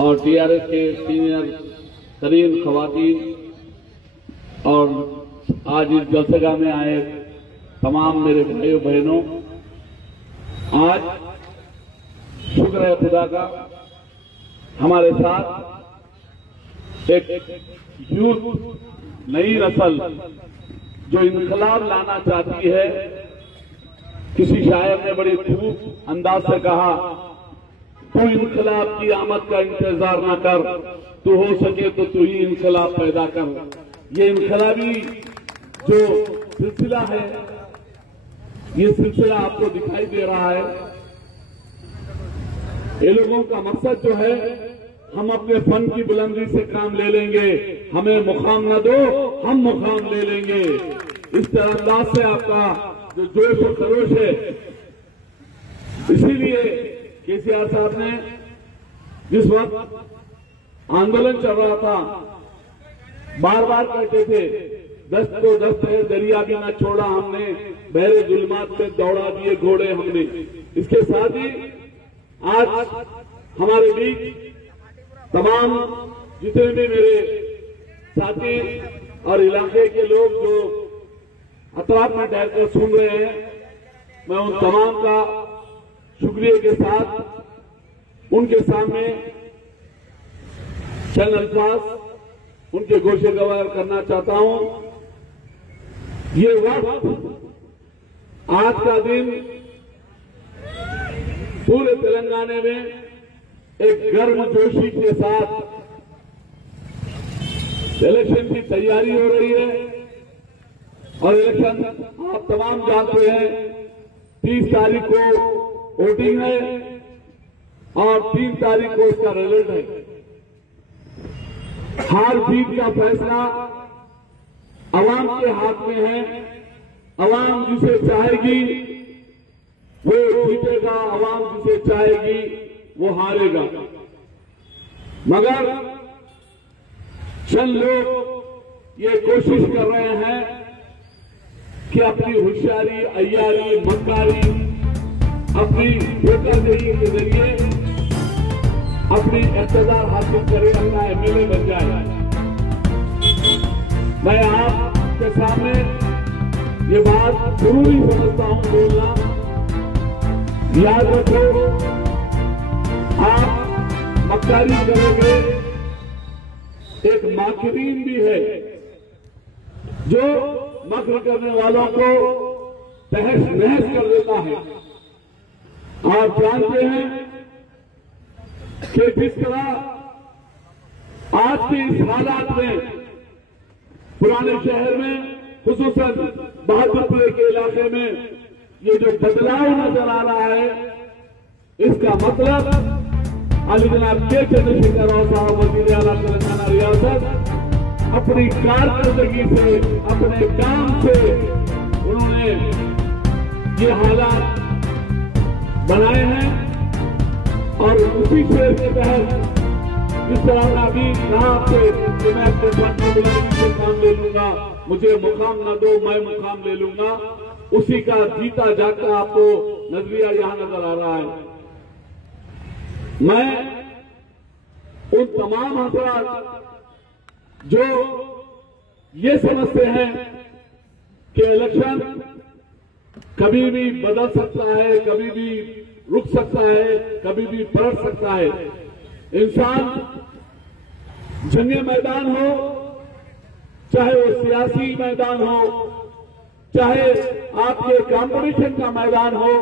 और टीआरएस के सीनियर तरीन खवातीन और आज इस जलसगा में आए तमाम मेरे भाइयों बहनों, आज शुक्र है खुदा का, हमारे साथ एक यूथ नई नस्ल जो इनकलाब लाना चाहती है। किसी शायर ने बड़ी खूब अंदाज से कहा, तू इनकलाब की आमद का इंतजार न कर, तू हो सके तो तू ही इनकलाब पैदा कर। ये इनकलाबी जो सिलसिला है, ये सिलसिला आपको दिखाई दे रहा है। ये लोगों का मकसद जो है, हम अपने फन की बुलंदी से काम ले लेंगे, हमें मुकाम न दो, हम मुकाम ले लेंगे। इस तरह अंदाज से आपका जो जोश और खरोश है, इसीलिए केसीआर साहब ने जिस वक्त आंदोलन चल रहा था, बार बार कहते थे, दस्त को दस्त है दरिया भी न छोड़ा हमने, बहरे जुल्मात में दौड़ा दिए घोड़े हमने। इसके साथ ही आज हमारे बीच तमाम जितने भी मेरे साथी और इलाके के लोग जो अतराफ में ठहरकर सुन रहे हैं, मैं उन तमाम का शुक्रिया के साथ उनके सामने चंद अल्फाज उनके गोशे गवार करना चाहता हूं। ये वक्त, आज का दिन पूरे तेलंगाना में एक गर्मजोशी के साथ इलेक्शन की तैयारी हो रही है। और इलेक्शन आप तमाम जानते हैं, 30 तारीख को वोटिंग है और 3 तारीख को उसका रिजल्ट है। हार जीत का फैसला अवाम के हाथ में है। अवाम जिसे चाहेगी वो जीतेगा, अवाम जिसे चाहेगी वो हारेगा। मगर चंद लोग ये कोशिश कर रहे हैं कि अपनी होशियारी, अय्यारी, मक्कारी, अपनी धोखाधड़ी के जरिए अपनी इक़्तिदार हासिल करे, अपना एमएलए बन जाए। मैं आपके सामने ये बात जरूरी समझता हूं बोलना। याद रखो, आप मक्कारी करोगे, एक माकिरीन भी है जो मक्र करने वालों को तहस नहस कर देता है। आप जानते हैं कि जिस तरह आज के इस हालात में पुराने शहर में, खुसूसन बहादुरपुर के इलाके में ये जो बदलाव नजर आ रहा है, इसका मतलब अली जनाब के चंद्रशेखर राव साहब वज़ीर आला तेलंगाना रियासत अपनी कारकर्दगी से, अपने काम से उन्होंने ये हालात बनाए हैं। और उसी शेर के तहत जिस तरह का अभी कहा आपसे कि मैं अपने फन की बुलंदी से काम ले लूंगा, मुझे मुकाम न दो, मैं मुकाम ले लूंगा, उसी का जीता जागता आपको नजरिया यहां नजर आ रहा है। मैं उन तमाम हजरात जो ये समझते हैं कि इलेक्शन कभी भी बदल सकता है, कभी भी रुक सकता है, कभी भी पलट सकता है। इंसान जंगे मैदान हो, चाहे वो सियासी मैदान हो, चाहे आपके कंपटीशन का मैदान हो,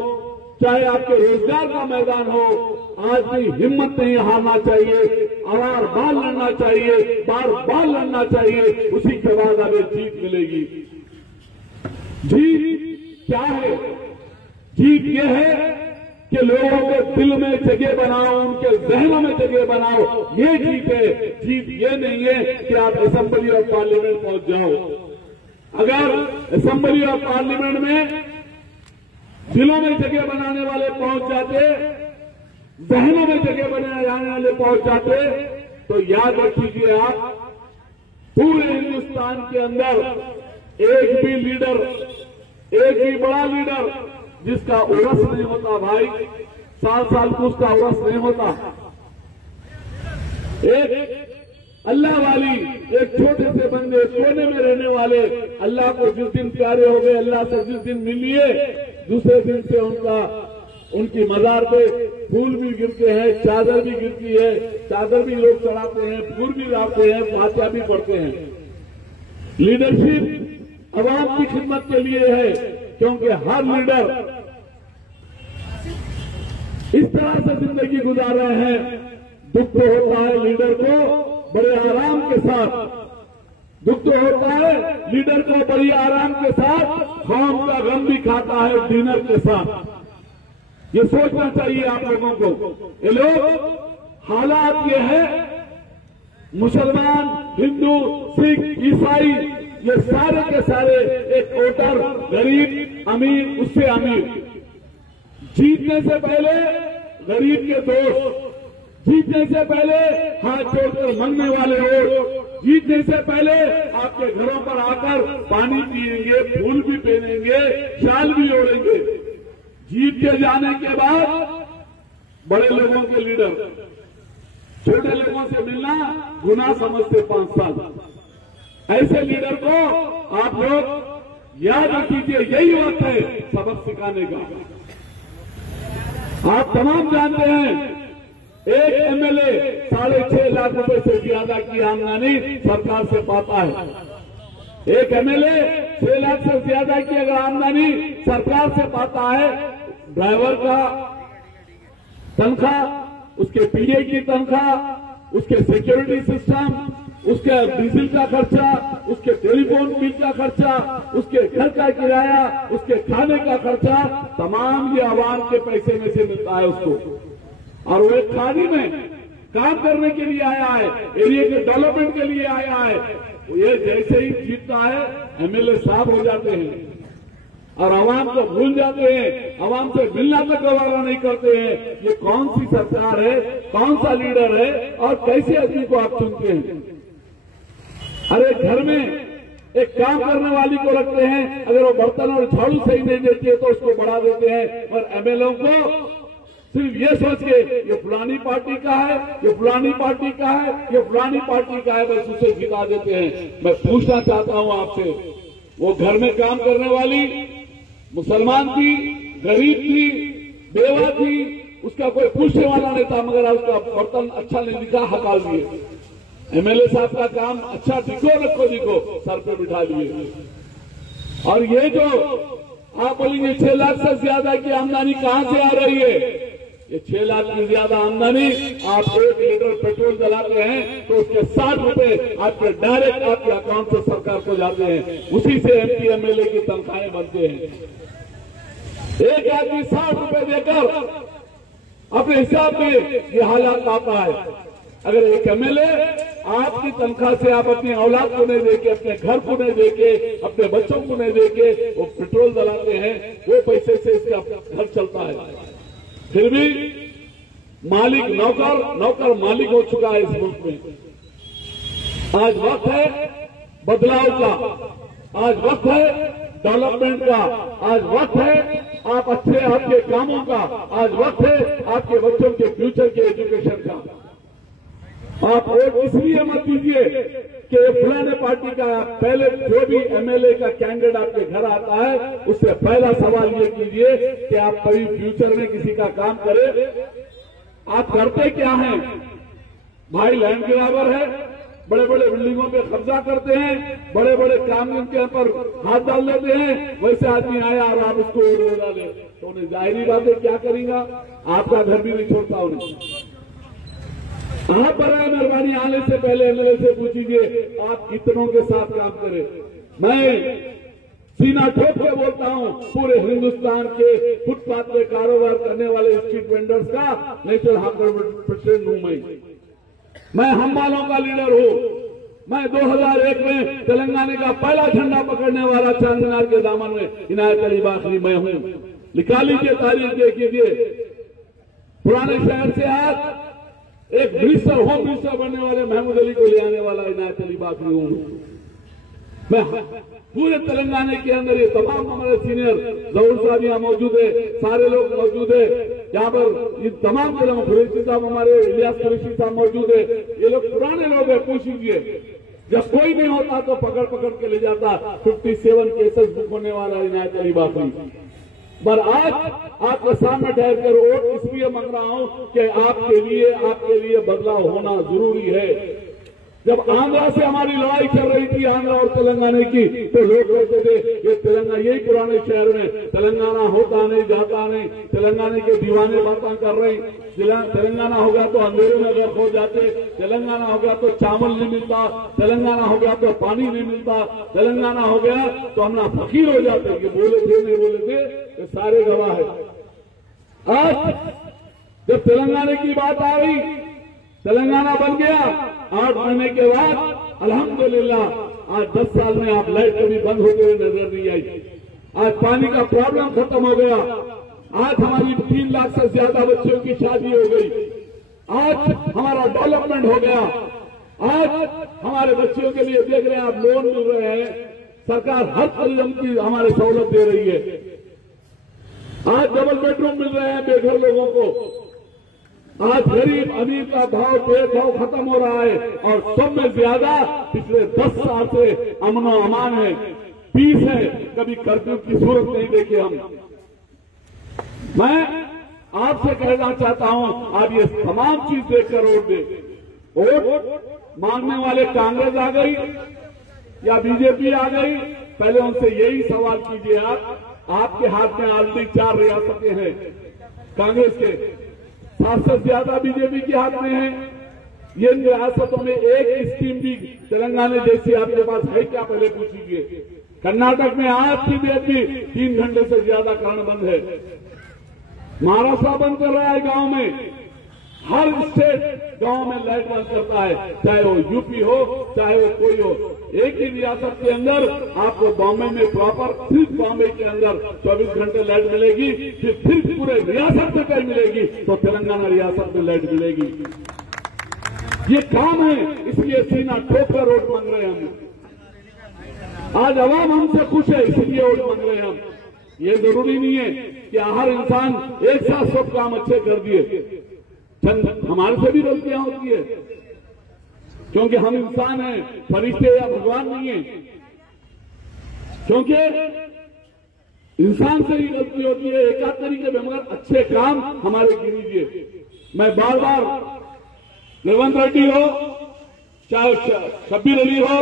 चाहे आपके रोजगार का मैदान हो, आज भी हिम्मत नहीं हारना चाहिए, बार बार लड़ना चाहिए, बार बार लड़ना चाहिए। उसी के बाद हमें जीत मिलेगी। जीत क्या है? जीत ये है कि लोगों के दिल में जगह बनाओ, उनके जहनों में जगह बनाओ, ये जीत है। जीत ये नहीं है कि आप असेंबली और पार्लियामेंट पहुंच जाओ। अगर असेंबली और पार्लियामेंट में दिलों में जगह बनाने वाले पहुंच जाते, जहनों में जगह बनाने जाने वाले पहुंच जाते, तो याद रखिए आप, पूरे हिंदुस्तान के अंदर एक भी लीडर, एक भी बड़ा लीडर जिसका उर्स नहीं होता, भाई 7 साल को उसका उर्स नहीं होता, एक अल्लाह वाली, एक छोटे से बंदे कोने में रहने वाले, अल्लाह को जिस दिन प्यारे हो गए, अल्लाह से जिस दिन मिल लिए, दूसरे दिन से उनकी मजार पे फूल भी गिरते हैं, चादर भी गिरती है, चादर भी लोग चढ़ाते हैं, फूल भी लाते हैं, फातिहा भी पढ़ते हैं। लीडरशिप अवाम की खिदमत के लिए है, क्योंकि हर लीडर इस तरह से जिंदगी गुजार रहे हैं। दुख तो होता है लीडर को बड़े आराम के साथ, दुख तो होता है लीडर को बड़ी आराम के साथ, खाम का गम भी खाता है डिनर के साथ। ये सोचना चाहिए आप लोगों को। ये लोग हालात ये है, मुसलमान, हिंदू, सिख, ईसाई, ये सारे के सारे एक वोटर, गरीब, अमीर, उससे अमीर, जीतने से पहले गरीब के दोस्त, जीतने से पहले हाथ जोड़कर मांगने वाले वोट, जीतने से पहले आपके घरों पर आकर पानी पिएंगे, फूल भी पहनेंगे, शाल भी ओढ़ेंगे। जीत के जाने के बाद बड़े लोगों के लीडर छोटे लोगों से मिलना गुनाह समझते 5 साल। ऐसे लीडर को आप लोग याद रखिए, यही वक्त है सबक सिखाने का। आप तमाम जानते हैं एक एमएलए 6.5 लाख रुपए से ज्यादा की आमदनी सरकार से पाता है। एक एमएलए 6 लाख से ज्यादा की अगर आमदनी सरकार से पाता है, ड्राइवर का तनख्वाह, उसके पीए की तनख्वाह, उसके सिक्योरिटी सिस्टम, उसके डीजल का खर्चा, उसके टेलीफोन बिल का खर्चा, उसके घर का किराया, उसके खाने का खर्चा, तमाम ये आवाम के पैसे में से मिलता है उसको। और वो एक खादी में काम करने के लिए आया है, एरिया के डेवलपमेंट के लिए आया है। ये जैसे ही जीतता है एमएलए साहब हो जाते हैं और आवाम को भूल जाते हैं, आवाम से मिलना तक गवारा नहीं करते हैं। ये कौन सी सरकार है, कौन सा लीडर है और कैसे आदमी को आप चुनते हैं? अरे घर में एक काम करने वाली को रखते हैं, अगर वो बर्तन और झाड़ू सही नहीं देती है तो उसको बढ़ा देते हैं। और एमएलए को सिर्फ ये सोच के ये फलानी पार्टी का है, ये फलानी पार्टी का है, ये फलानी पार्टी का है, बस उसे जिता देते हैं। मैं पूछना चाहता हूं आपसे, वो घर में काम करने वाली मुसलमान थी, गरीब थी, बेवा थी, उसका कोई पूछने वाला नहीं था, मगर उसका बर्तन अच्छा नहीं दिखा, हटा दिए। एमएलए साहब का काम अच्छा दिखो रखो दिखो, सर पे बिठा लिए। और ये जो आप बोलेंगे 6 लाख से ज्यादा की आमदनी कहां से आ रही है? ये 6 लाख की ज्यादा आमदनी, आप 1 लीटर पेट्रोल जलाते हैं तो उसके 60 रुपए आपके डायरेक्ट आपके अकाउंट से सरकार को जाते हैं। उसी से एमपी एमएलए की तनख्वाहें बनते हैं। एक आदमी 60 रुपए देकर अपने हिसाब में ये हालात आता है। अगर एक एमएलए आपकी तनख्वाह से आप अपनी औलाद को नहीं देके, अपने घर को नहीं देके, अपने बच्चों को नहीं देके वो पेट्रोल जलाते हैं, वो पैसे से इसका घर चलता है। फिर भी मालिक नौकर मालिक हो चुका है इस मुल्क में। आज वक्त है बदलाव का, आज वक्त है डेवलपमेंट का, आज वक्त है आप अच्छे आपके कामों का, आज वक्त है आपके बच्चों के फ्यूचर के एजुकेशन का। आप वोट इसलिए मत दीजिए कि फलाने पार्टी का, पहले जो भी एमएलए का कैंडिडेट आपके घर आता है उससे पहला सवाल ये कीजिए कि आप कभी फ्यूचर में किसी का काम करें। आप करते क्या हैं? भाई लैंड ग्रैबर है, बड़े बड़े बिल्डिंगों पे कब्जा करते हैं, बड़े बड़े कानून के ऊपर हाथ डाल देते हैं। वैसे आदमी आया और आप उसको उड़ा डाले तो उन्हें जाहिर बात है क्या करेगा, आपका घर भी नहीं छोड़ता उन्हें। आप बराए मेहरबानी आने से पहले एमएलए से पूछिए आप कितनों के साथ काम करें। मैं सीना ठोक के बोलता हूं, पूरे हिंदुस्तान के फुटपाथ पे कारोबार करने वाले स्ट्रीट वेंडर्स का नेशनल 100% हूं। मैं हम वालों का लीडर हूं। मैं 2001 में तेलंगाना का पहला झंडा पकड़ने वाला चांदनार के दामन में इनायत अली बाखरी मैं हूं। निकाल लीजिए, तारीख देखिए, पुराने शहर से आज एक मिनिस्टर, होम मिनिस्टर बनने वाले महमूद अली को ले आने वाला इनायत अली बाखरी हूं। मैं पूरे तेलंगाना के अंदर ये तमाम हमारे सीनियर जहूर साहब यहाँ मौजूद है, सारे लोग मौजूद है यहाँ पर, ये तमाम कुरैशी साहब हमारे इलियास कुरैशी साहब मौजूद है, ये लोग पुराने लोग हैं, पूछ लीजिए। जब कोई नहीं होता तो पकड़ पकड़ के ले जाता। 57 केसेस बुक होने वाला इनायत अली बाकरी। पर आज आपके सामने ठहर कर वोट इसलिए मांग रहा हूं कि आपके लिए बदलाव होना जरूरी है। जब आंध्रा से हमारी लड़ाई चल रही थी, आंध्रा और तेलंगाना की, तो लोग कहते थे ये तेलंगाना, यही पुराने शहर में तेलंगाना होता नहीं, जाता नहीं, तेलंगाना के दीवाने बातें कर रहे। तेलंगाना हो गया तो अंधेरे में घर खो जाते, तेलंगाना हो गया तो चावल नहीं मिलता, तेलंगाना हो गया तो पानी नहीं मिलता, तेलंगाना हो गया तो हम ना फकीर हो जाते। ये बोले थे नहीं बोले थे, ये सारे गवाह है। आज जब तेलंगाना की बात आ रही, तेलंगाना बन गया 8 महीने के बाद अल्हम्दुलिल्लाह। आज 10 साल में आप लाइट कभी बंद होते हुए नजर नहीं आई। आज पानी का प्रॉब्लम खत्म हो गया। आज हमारी 3 लाख से ज्यादा बच्चों की शादी हो गई। आज हमारा डेवलपमेंट हो गया। आज हमारे बच्चों के लिए देख रहे हैं आप, लोन मिल रहे हैं, सरकार हर तरह की हमारे सहूलत दे रही है। आज डबल बेडरूम मिल रहे हैं बेघर लोगों को। आज गरीब अमीर का भेदभाव खत्म हो रहा है और सब में ज्यादा पिछले 10 साल से अमन और अमान है, पीस है। कभी कर्फ्यू की सूरत नहीं देखे हम। मैं आपसे कहना चाहता हूं, आप ये तमाम चीज देखकर वोट दे। वोट मांगने वाले कांग्रेस आ गई या बीजेपी आ गई, पहले उनसे यही सवाल कीजिए। आपके हाथ में ऑलरेडी 4 रियासतें हैं कांग्रेस के, 7 से ज्यादा बीजेपी के हाथ में है। ये इन रियासतों में एक स्कीम भी तेलंगाना जैसी आपके पास है क्या, पहले पूछिए। कर्नाटक में आज की डेट भी 3 घंटे से ज्यादा करंट बंद है। महाराष्ट्र बंद कर रहा है गांव में। हर स्टेट गांव में लाइट बंद करता है, चाहे वो यूपी हो चाहे वो कोई हो। एक ही रियासत के अंदर आपको बॉम्बे में प्रॉपर, सिर्फ बॉम्बे के अंदर 24 घंटे लाइट मिलेगी, फिर पूरे रियासत में कहीं मिलेगी तो तेलंगाना रियासत में लाइट मिलेगी। ये काम है, इसलिए सीना ठोक कर वोट मांग रहे हैं हम। आज अवाम हमसे खुश है, इसलिए वोट मांग रहे हैं हम। ये जरूरी नहीं है कि हर इंसान एक साथ सब काम अच्छे कर दिए। हमारे से भी गलतियां होती है, क्योंकि हम इंसान हैं, फरिश्ते या भगवान नहीं है। क्योंकि इंसान से ही गलती होती है, एक आध तरीके में, मगर अच्छे काम हमारे गिनीजिए। मैं बार बार रेवंत रेड्डी हो, चाहे शब्बीर अली हो,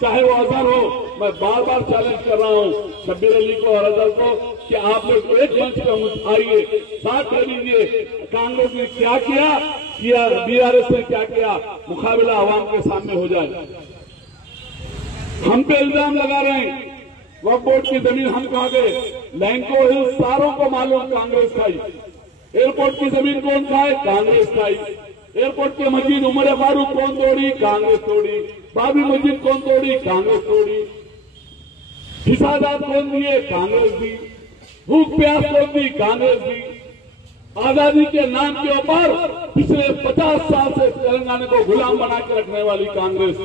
चाहे वो अजहर हो, मैं बार बार चैलेंज कर रहा हूं शब्बीर अली को और अजहर को कि आप लोग एक मंच पर आइए, बात कर लीजिए। कांग्रेस ने क्या किया, बीआरएस ने क्या किया, मुकाबला आवाम के सामने हो जाए। हम पे इल्जाम लगा रहे हैं वक्फ बोर्ड की जमीन हम कहा गए, लैंको हिल्स सारों को मालूम कांग्रेस खाई। एयरपोर्ट की जमीन कौन खाए, कांग्रेस खाई। एयरपोर्ट की मस्जिद उमर फारूक कौन तोड़ी, कांग्रेस तोड़ी। बाबरी मस्जिद कौन तोड़ी, कांग्रेस तोड़ी। हिसादात कौन दिए, कांग्रेस दी। भूख प्यास कौन दी, कांग्रेस दी। आजादी के नाम के ऊपर पिछले 50 साल से तेलंगाना को गुलाम बना के रखने वाली कांग्रेस।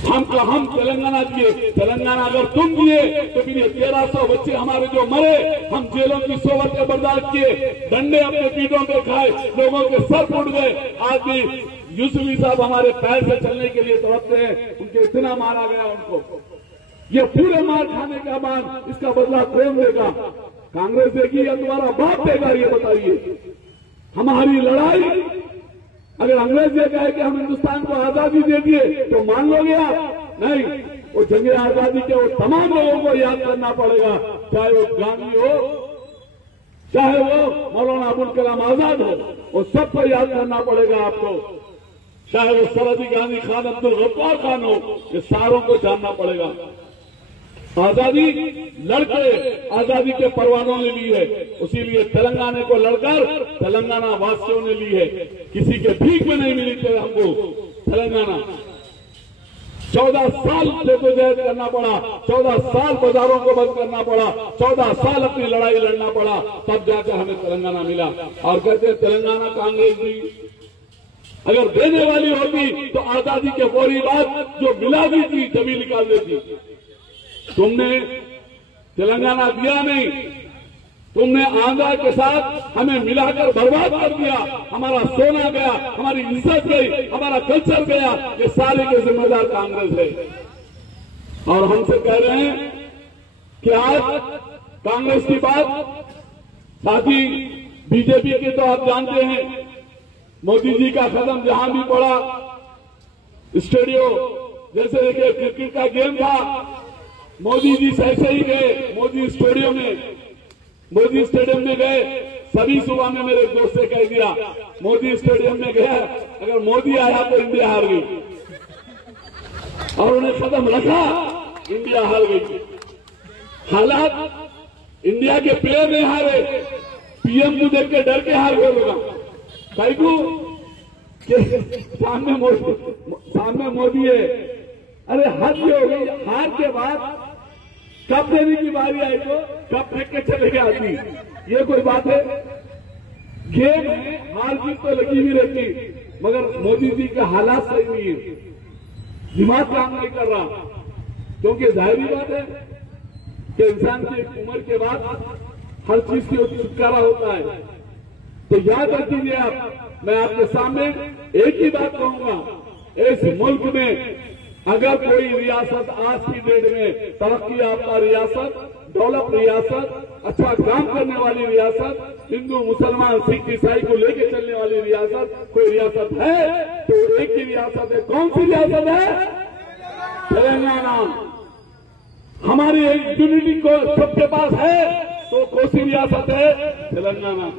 हम तेलंगाना दिए, तेलंगाना अगर तुम दिए तो फिर 1300 बच्चे हमारे जो मरे, हम जेलों की सोबतें बर्दाश्त किए, डंडे अपने पीठों पे खाए, लोगों के सर फूट गए। आज भी यूसुफी साहब हमारे पैर से चलने के लिए तड़पते हैं, उनके इतना मारा गया उनको। ये पूरे मार खाने का बाद इसका बदला कौन देगा, कांग्रेस देगी या तुम्हारा बाप देगा, ये बताइए। हमारी लड़ाई, अगर अंग्रेज ये कहे कि हम हिंदुस्तान को आजादी दे दिए तो मान लोगे आप? नहीं, वो जंगे आजादी के वो तमाम लोगों को याद करना पड़ेगा, चाहे वो गांधी हो, चाहे वो मौलाना अबुल कलाम आजाद हो, वो सबको याद करना पड़ेगा आपको। चाहे वो सरहदी गांधी खान अब्दुल गफ्फार खान हो, ये सारों को जानना पड़ेगा। आजादी लड़के आजादी के परवानों ने ली है, उसीलिए तेलंगाना को लड़कर तेलंगाना वासियों ने ली है। किसी के भीख में नहीं मिली थी हमको तेलंगाना। 14 साल जद्दोजहद करना पड़ा, 14 साल बाजारों को बंद करना पड़ा, 14 साल अपनी लड़ाई लड़ना पड़ा, तब जाकर हमें तेलंगाना मिला। और कहते हैं तेलंगाना कांग्रेस दी, अगर देने वाली होती तो आजादी के फौरी बाद जो मिला भी थी तभी निकाल देती। तुमने तेलंगाना दिया नहीं, तुमने आंध्रा के साथ हमें मिलाकर बर्बाद कर दिया। हमारा सोना गया, हमारी इज्जत गई, हमारा कल्चर गया। ये सारे के जिम्मेदार कांग्रेस है। और हमसे कह रहे हैं कि आज कांग्रेस की बात, साथी बीजेपी के तो आप जानते हैं, मोदी जी का कदम जहां भी पड़ा, स्टेडियम जैसे देखिए क्रिकेट का गेम था, मोदी जी ऐसे ही गए मोदी स्टेडियम में गए। सभी सुबह में मेरे दोस्त से कह दिया मोदी स्टेडियम में गया, अगर मोदी आया तो इंडिया हार गई। और उन्हें कदम रखा, इंडिया हार गई। हालात इंडिया के प्लेयर नहीं हारे, पीएम को देख के डर के हार गए लोग। काइकू के सामने मोदी है। अरे हद हो गई। हार के बाद कप देने की बारी आई तो कप फेंक के चले गए आदमी। ये कोई बात है? गेम में हार जीत तो लगी भी रहती, मगर मोदी जी का हालात सही नहीं है, दिमाग काम नहीं कर रहा। क्योंकि जाहिर बात है कि इंसान की एक उम्र के बाद हर चीज की छुटकारा होता है। तो याद रखिए आप, मैं आपके सामने एक ही बात कहूंगा, इस मुल्क में अगर कोई रियासत आज की डेट में तरक्की याफ्ता रियासत, डेवलप रियासत, अच्छा काम करने वाली रियासत, हिंदू मुसलमान सिख ईसाई को लेके चलने वाली रियासत कोई रियासत है तो एक ही रियासत है। कौन सी रियासत है? तेलंगाना। हमारी यूनिटी को सबके पास है तो कौन सी रियासत है? तेलंगाना।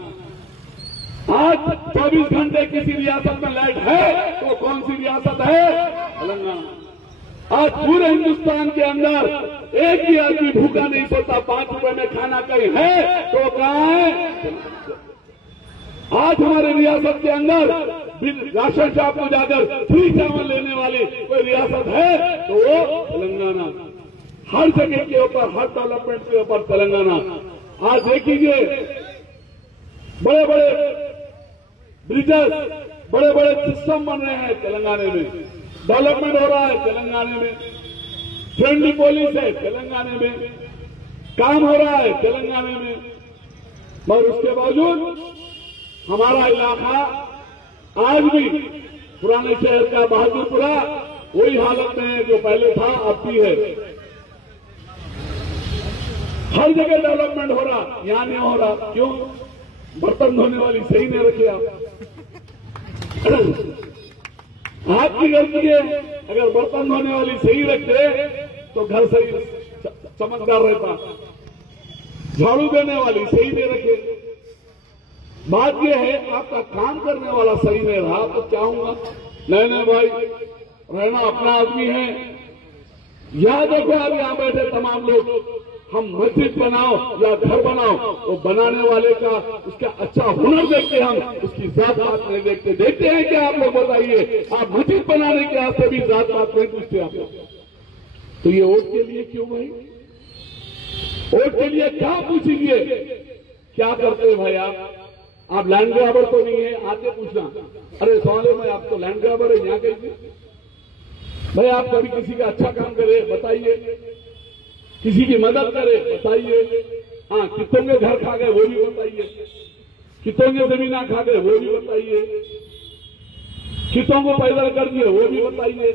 आज 24 घंटे किसी रियासत में लाइट है तो कौन सी रियासत है? तेलंगाना। आज पूरे हिंदुस्तान के अंदर एक ही आदमी भूखा नहीं सोता, 5 रुपए में खाना कहीं है तो कहां है? आज हमारे रियासत के अंदर राशन शॉप में जाकर फ्री चावल लेने वाली कोई रियासत है तो वो तेलंगाना। हर जगह के ऊपर, हर डेवलपमेंट के ऊपर तेलंगाना। आज देखिए बड़े बड़े ब्रिजेस, बड़े बड़े सिस्टम बन रहे हैं तेलंगाना में, डेवलपमेंट हो रहा है तेलंगाना में, फ्रेंडली पुलिस है तेलंगाना में, काम हो रहा है तेलंगाना में। मगर उसके बावजूद हमारा इलाका आज भी पुराने शहर का बहादुरपुरा वही हालत में है जो पहले था, अब भी है। हर जगह डेवलपमेंट हो रहा, यहां नहीं हो रहा। क्यों? बर्तन धोने वाली सही नहीं रखी आप। आपकी गलती है। अगर बर्तन धोने वाली सही रखते तो घर सही चमकदार रहता। झाड़ू देने वाली सही नहीं रखे। बात यह है आपका काम करने वाला सही नहीं रहा तो चाहूंगा नहीं भाई रहना अपना आदमी है। याद देखो आप यहां बैठे तमाम लोग, हम मस्जिद बनाओ या घर बनाओ वो बनाने वाले का उसका अच्छा हुनर देखते, हम उसकी जात पात नहीं देखते। देखते हैं क्या आप लोग? बताइए। आप मस्जिद बनाने के वास्ते भी जात पात नहीं पूछते आप लोग। तो ये वोट के लिए क्यों भाई? वोट के लिए क्या पूछिए? क्या करते हैं भाई आप लैंड ग्रैबर तो नहीं है? आके पूछना, अरे सवाल में आप तो लैंड ग्रैबर है, यहाँ कहीं भाई आप कभी किसी का अच्छा काम करे बताइए, किसी की मदद करे बताइए। हाँ, कितों के घर खा गए वो भी बताइए, कितों के जमीना खा गए वो भी बताइए, कितों को पैदल कर दिए वो भी बताइए,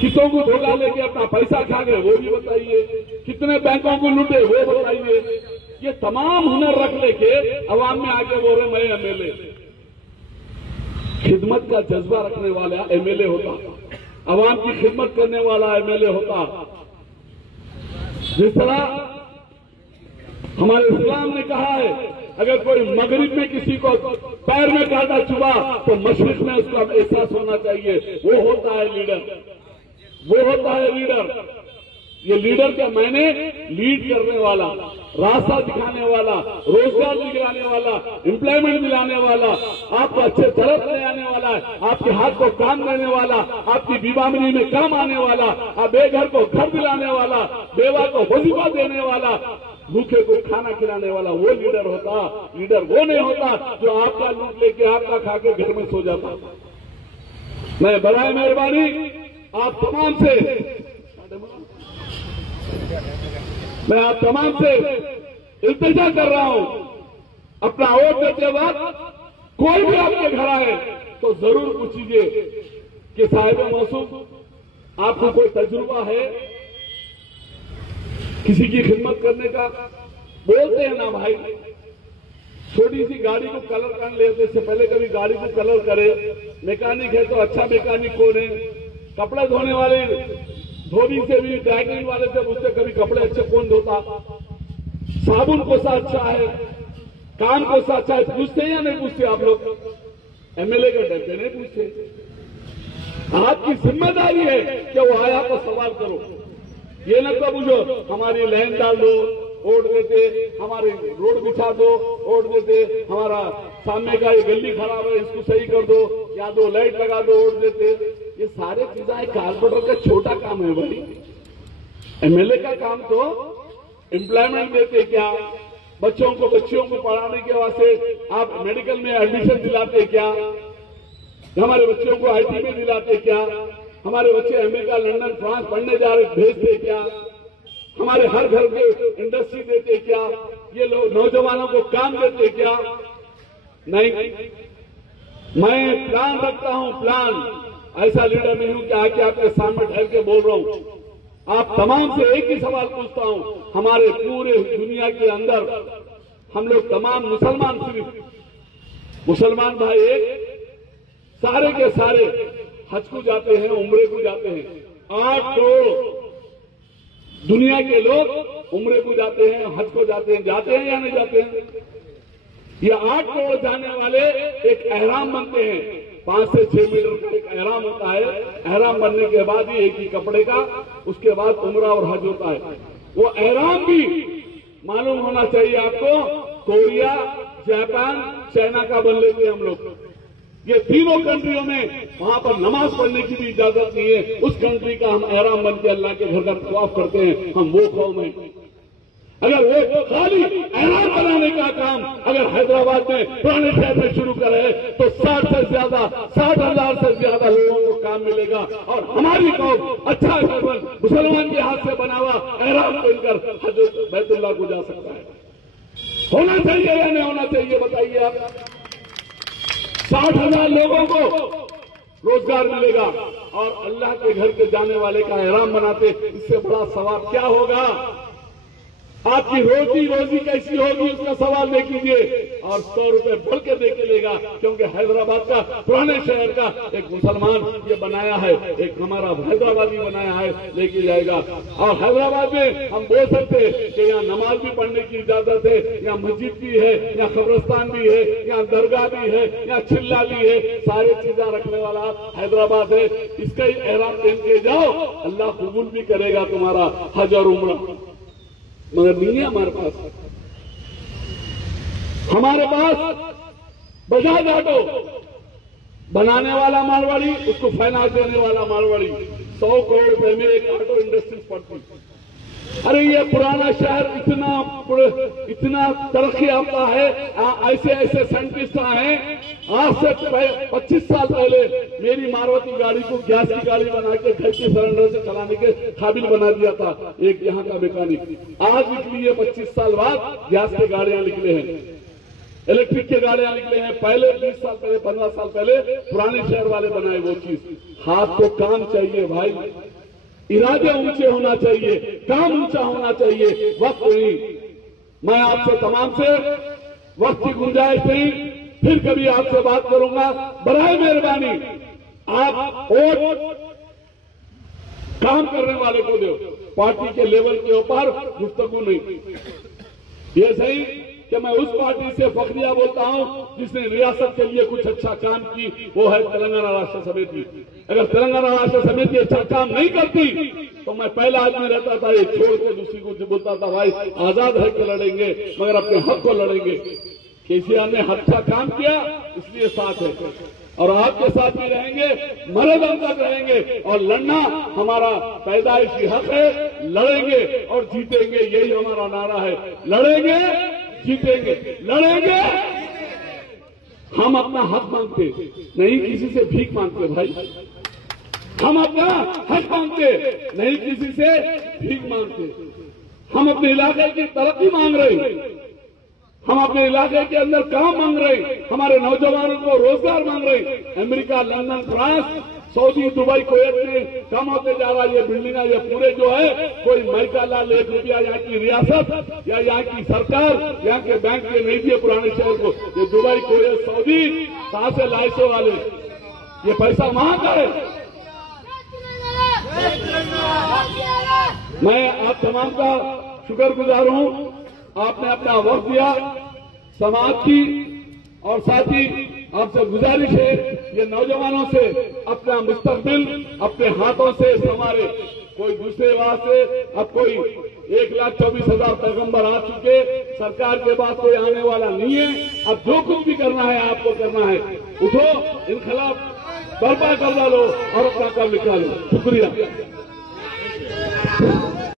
कितों को धोखा लेके अपना पैसा खा गए वो भी बताइए, कितने बैंकों को लूटे वो बताइए। ये तमाम हुनर रख लेके अवाम में आके बोल रहे मैं एमएलए। खिदमत का जज्बा रखने वाला एमएलए होता, अवाम की खिदमत करने वाला एमएलए होता। जिस तरह हमारे इस्लाम ने कहा है अगर कोई मगरिब में किसी को पैर में कांटा चुभा तो मशरिक में उसका एहसास होना चाहिए। वो होता है लीडर, वो होता है लीडर। ये लीडर का मैंने लीड करने वाला, रास्ता दिखाने वाला, रोजगार दिलाने वाला, एम्प्लॉयमेंट दिलाने वाला, आपको अच्छे तरफ ले आने वाला, आपके हाथ को काम देने वाला, आपकी बीमारी में काम आने वाला, बेघर को घर दिलाने वाला, बेवा को वजीफा देने वाला, भूखे को खाना खिलाने वाला वो लीडर होता। लीडर वो नहीं होता जो आपका लूट लेके आपका खा के घर में सो जाता। मैं बराए मेहरबानी आप तमाम से इल्तिजा कर रहा हूं, अपना वोट देते वक्त कोई भी आपके घर आए तो जरूर पूछिए कि साहिब मौसूम आपको कोई तजुर्बा है किसी की खिदमत करने का? बोलते हैं ना भाई, छोटी सी गाड़ी को कलर कर लेते, इससे पहले कभी गाड़ी को कलर करे। मैकेनिक है तो अच्छा मैकेनिक कौन है? कपड़े धोने वाले धोबी से भी, ड्राइविंग वाले से पूछते कभी कपड़े अच्छे कौन धोता? साबुन कौन सा अच्छा है, काम कौन सा अच्छा है, पूछते हैं या नहीं पूछते आप लोग? एमएलए के डरते नहीं पूछते। आपकी जिम्मेदारी है कि वो आया तो सवाल करो। ये न तो बुझो हमारी लाइन डाल दो वोट देते, हमारी रोड बिछा दो वोट देते, हमारा सामने का ये गली खराब है इसको सही कर दो, या दो लाइट लगा दो वोट देते। ये सारे चीजें कारपोरेटर का छोटा काम है भाई। एमएलए का काम तो एम्प्लॉयमेंट देते, क्या बच्चों को पढ़ाने के वास्ते आप मेडिकल में एडमिशन दिलाते, क्या हमारे बच्चों को आईटी में दिलाते, क्या हमारे बच्चे अमेरिका लंदन फ्रांस पढ़ने जा रहे भेजते, क्या हमारे हर घर के इंडस्ट्री देते, क्या ये लोग नौजवानों को काम देते, क्या नहीं। मैं प्लान रखता हूं, प्लान। ऐसा लीडर नहीं हूं कि आके आपके सामने ठहर के बोल रहा हूं। आप तमाम से एक ही सवाल पूछता हूं, हमारे पूरे दुनिया के अंदर हम लोग तमाम मुसलमान, सिर्फ मुसलमान भाई एक, सारे के सारे हज को जाते हैं, उम्रे को जाते हैं। 8 करोड़ दुनिया के लोग उम्रे को जाते हैं, हज को जाते हैं या नहीं जाते हैं? ये 8 करोड़ जाने वाले एक एहराम बनते हैं। 5 से 6 मीटर का एक एहराम होता है। एहराम बनने के बाद ही एक ही कपड़े का, उसके बाद उम्रा और हज होता है। वो एहराम भी मालूम होना चाहिए आपको, कोरिया, जापान, चाइना का बन लेते हैं हम लोग। ये तीनों कंट्रियों में वहां पर नमाज पढ़ने की भी इजाजत नहीं है। उस कंट्री का हम एहराम बन के अल्लाह के घर का तवाफ करते हैं। हम वो कौम हैं। अगर वो खाली एहराम बनाने का काम अगर हैदराबाद में पुराने शहर में शुरू करे तो 60,000 से ज्यादा लोगों को काम मिलेगा। और हमारी कौम अच्छा केवल मुसलमान के हाथ से बना हुआ एहराम पहनकर हज बैतुल्लाह को जा सकता है। होना चाहिए या नहीं होना चाहिए बताइए आप? 60,000 लोगों को रोजगार मिलेगा और अल्लाह के घर के जाने वाले का एहराम बनाते, इससे बड़ा सवाब क्या होगा? आपकी रोजी कैसी होगी उसका सवाल दे कीजिए। और 100 रुपए बढ़ के दे के लेगा, क्योंकि हैदराबाद का पुराने शहर का एक मुसलमान ये बनाया है, एक हमारा हैदराबादी बनाया है, लेके जाएगा। और हैदराबाद में हम बोल सकते हैं कि यहाँ नमाज भी पढ़ने की इजाजत है, यहाँ मस्जिद भी है, यहाँ कब्रिस्तान भी है, यहाँ दरगाह भी है, यहाँ चिल्ला भी है, सारी चीजें रखने वाला हैदराबाद है। इसका ही एहराम पहन के जाओ, अल्लाह कबूल भी करेगा तुम्हारा हज और उम्रा। मगर नहीं है हमारे पास। हमारे पास बजाज ऑटो बनाने वाला मारवाड़ी, उसको फाइनेंस देने वाला मारवाड़ी, 100 करोड़ रुपए में एक ऑटो इंडस्ट्रीज पड़ती। अरे ये पुराना शहर इतना तरक्की याफ्ता है, ऐसे साइंटिस्ट आए। आज से 25 साल पहले मेरी मारुति गाड़ी को गैस की गाड़ी बना के घर के सिलेंडर से चलाने के काबिल बना दिया था एक यहाँ का मैकेनिक। आज निकली है 25 साल बाद गैस के गाड़ियां निकले हैं, इलेक्ट्रिक के गाड़ियां निकले हैं। पहले 20 साल पहले, 15 साल पहले पुराने शहर वाले बनाए वो चीज। हाथ को काम चाहिए भाई, इरादे ऊंचे होना चाहिए, काम ऊंचा होना चाहिए, वक्त नहीं। मैं आपसे तमाम से वक्त की गुंजाइश नहीं, फिर कभी आपसे बात करूंगा। बराए मेहरबानी आप वोट काम करने वाले को दो, पार्टी के लेवल के ऊपर गुफ्तगू नहीं। ये सही कि मैं उस पार्टी से फखरिया बोलता हूं जिसने रियासत के लिए कुछ अच्छा काम की, वो है तेलंगाना राष्ट्र समिति। अगर तेलंगाना राष्ट्र समिति अच्छा काम नहीं करती तो मैं पहला आदमी रहता था ये छोड़ के दूसरी को बोलता था भाई आजाद है कि लड़ेंगे, मगर अपने हक को लड़ेंगे। केसीआर ने अच्छा काम किया, इसलिए साथ है और आपके साथ भी रहेंगे, मरे दम तक रहेंगे। और लड़ना हमारा पैदाइशी हक है, लड़ेंगे और जीतेंगे, यही हमारा नारा है। लड़ेंगे, जीतेंगे, लड़ेंगे। हम अपना हक मांगते नहीं, किसी से भीख मांगते भाई। हम अपना हक मांगते नहीं, किसी से भीख मांगते। हम अपने इलाके की तरक्की मांग रहे, हम अपने इलाके के अंदर काम मांग रहे, हमारे नौजवानों को रोजगार मांग रहे। America, London, France, Saudi, Dubai, Kuwait में कम होते जा रहा है ये बिल्डिंग, ये पूरे जो है। कोई मरका लाल ₹1 यहाँ की रियासत या यहाँ की सरकार, यहाँ के बैंक के नहीं दिए पुराने शहर को। ये दुबई, कुवैत, सऊदी कहां से लाए सो वाले, ये पैसा वहां का है। मैं आप तमाम का शुक्रगुजार हूं, आपने अपना वक्त दिया समाज की। और साथ ही आपसे गुजारिश है, ये नौजवानों से अपना मुस्तकबिल अपने हाथों से संवारे। कोई दूसरे वहां से, अब कोई 1,24,000 पैगंबर आ चुके, सरकार के बाद कोई आने वाला नहीं है। अब जो कुछ भी करना है आपको करना है, उठो, इन खिलाफ बर्बाद कर डालो और अपना काम निकालो। शुक्रिया।